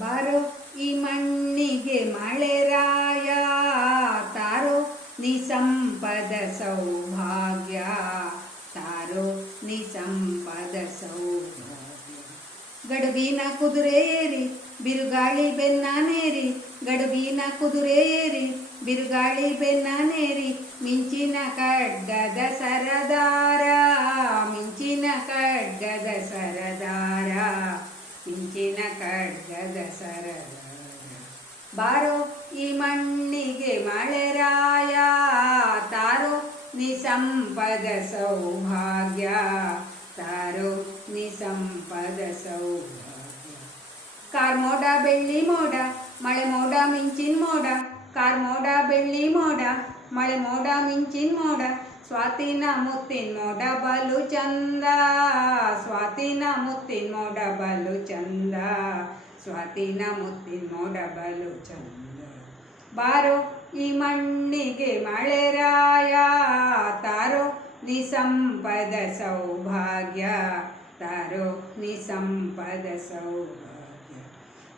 ಬಾರೋ ಈ ಮಣ್ಣಿಗೆ ಮಳೆರಾಯ, ತಾರೋ ನೀ ಸಂಪದ ಸೌಭಾಗ್ಯ, ತಾರೋ ನೀ ಸಂಪದ ಸೌಭಾಗ್ಯ. ಗಡುಬಿನ ಕುದುರೆ ಏರಿ ಬಿರುಗಾಳಿ ಬೆನ್ನನೇರಿ, ಗಡುಬಿನ ಕುದುರೆ ಏರಿ ಬಿರುಗಾಳಿ ಬೆನ್ನನೇರಿ, ಮಿಂಚಿನ ಖಡ್ಗದ ಸರದಾರ, ಮಿಂಚಿನ ಖಡ್ಗದ ಸರದಾರ, ಮಿಂಚಿನ ಖಡ್ಗದ ಸರದಾರ. ಬಾರೋ ಈ ಮಣ್ಣಿಗೆ ಮಳೆರಾಯ, ತಾರೋ ನೀ ಸಂಪದ ಸೌಭಾಗ್ಯ, ತಾರೋ ನೀ ಸಂಪದ ಸೌಭಾಗ್ಯ. ಕಾರ್ಮೋಡ ಬೆಳ್ಳಿ ಮೋಡ ಮಳೆ ಮೋಡ ಮಿಂಚಿನ ಮೋಡ, ಕಾರ್ಮೋಡ ಬೆಳ್ಳಿ ಮೋಡ ಮಳೆ ಮೋಡ ಮಿಂಚಿನ ಮೋಡ, ಸ್ವಾತಿನ ಮುತ್ತಿನ ಮೋಡ ಬಲು ಚಂದ, ಸ್ವಾತಿನ ಮುತ್ತಿನ ಮೋಡ ಬಲು ಚಂದ, ಸ್ವಾತಿನ ಮುತ್ತಿನ ಮೋಡ ಬಲು ಚಂದ. ಬಾರೋ ಈ ಮಣ್ಣಿಗೆ ಮಳೆರಾಯ, ತಾರೋ ನೀ ಸಂಪದ ಸೌಭಾಗ್ಯ, ತಾರೋ ನೀ ಸಂಪದ ಸೌಭಾಗ್ಯ.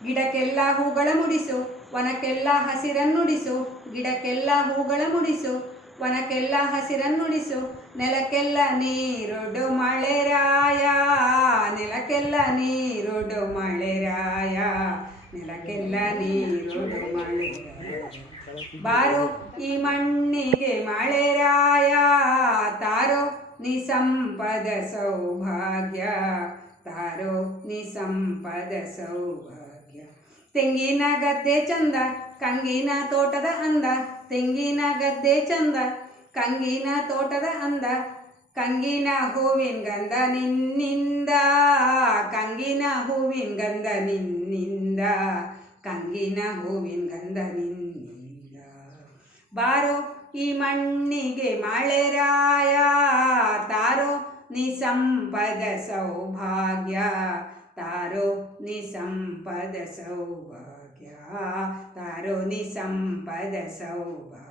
ಗಿಡಕ್ಕೆಲ್ಲ ಹೂಗಳ ಮುಡಿಸು, ವನಕ್ಕೆಲ್ಲ ಹಸಿರನ್ನುಡಿಸು, ಗಿಡಕ್ಕೆಲ್ಲ ಹೂಗಳ ಮುಡಿಸು, ವನಕ್ಕೆಲ್ಲ ಹಸಿರನ್ನುಡಿಸು, ನೆಲಕ್ಕೆಲ್ಲ ನೀರೊಡು ಮಳೆರಾಯ, ನೆಲಕ್ಕೆಲ್ಲ ನೀರೊಡು ಮಳೆರಾಯ, ನೆಲಕ್ಕೆಲ್ಲ ನೀರೊಡು ಮಳೆರಾಯ. ಬಾರೋ ಈ ಮಣ್ಣಿಗೆ ಮಳೆರಾಯ, ತಾರೋ ನೀ ಸಂಪದ ಸೌಭಾಗ್ಯ, ತಾರೋ ನೀ ಸಂಪದ ಸೌಭಾಗ್ಯ. ತೆಂಗಿನ ಗದ್ದೆ ಚಂದ ಕಂಗಿನ ತೋಟದ ಅಂದ, ತೆಂಗಿನ ಗದ್ದೆ ಚಂದ ಕಂಗಿನ ತೋಟದ ಅಂದ, ಕಂಗಿನ ಹೂವಿನ ಗಂಧ ನಿನ್ನಿಂದ, ಕಂಗಿನ ಹೂವಿನ ಗಂಧ ನಿನ್ನಿಂದ, ಕಂಗಿನ ಹೂವಿನ ಗಂಧ ನಿನ್ನಿಂದ. ಬಾರೋ ಈ ಮಣ್ಣಿಗೆ ಮಳೆರಾಯ, ತಾರೋ ನೀ ಸಂಪದ ಸೌಭಾಗ್ಯ, ತಾರೋ ನೀ ಸಂಪದ ಸೌಭಾಗ್ಯ, ತಾರೋ ನೀ ಸಂಪದ ಸೌಭಾಗ್ಯ.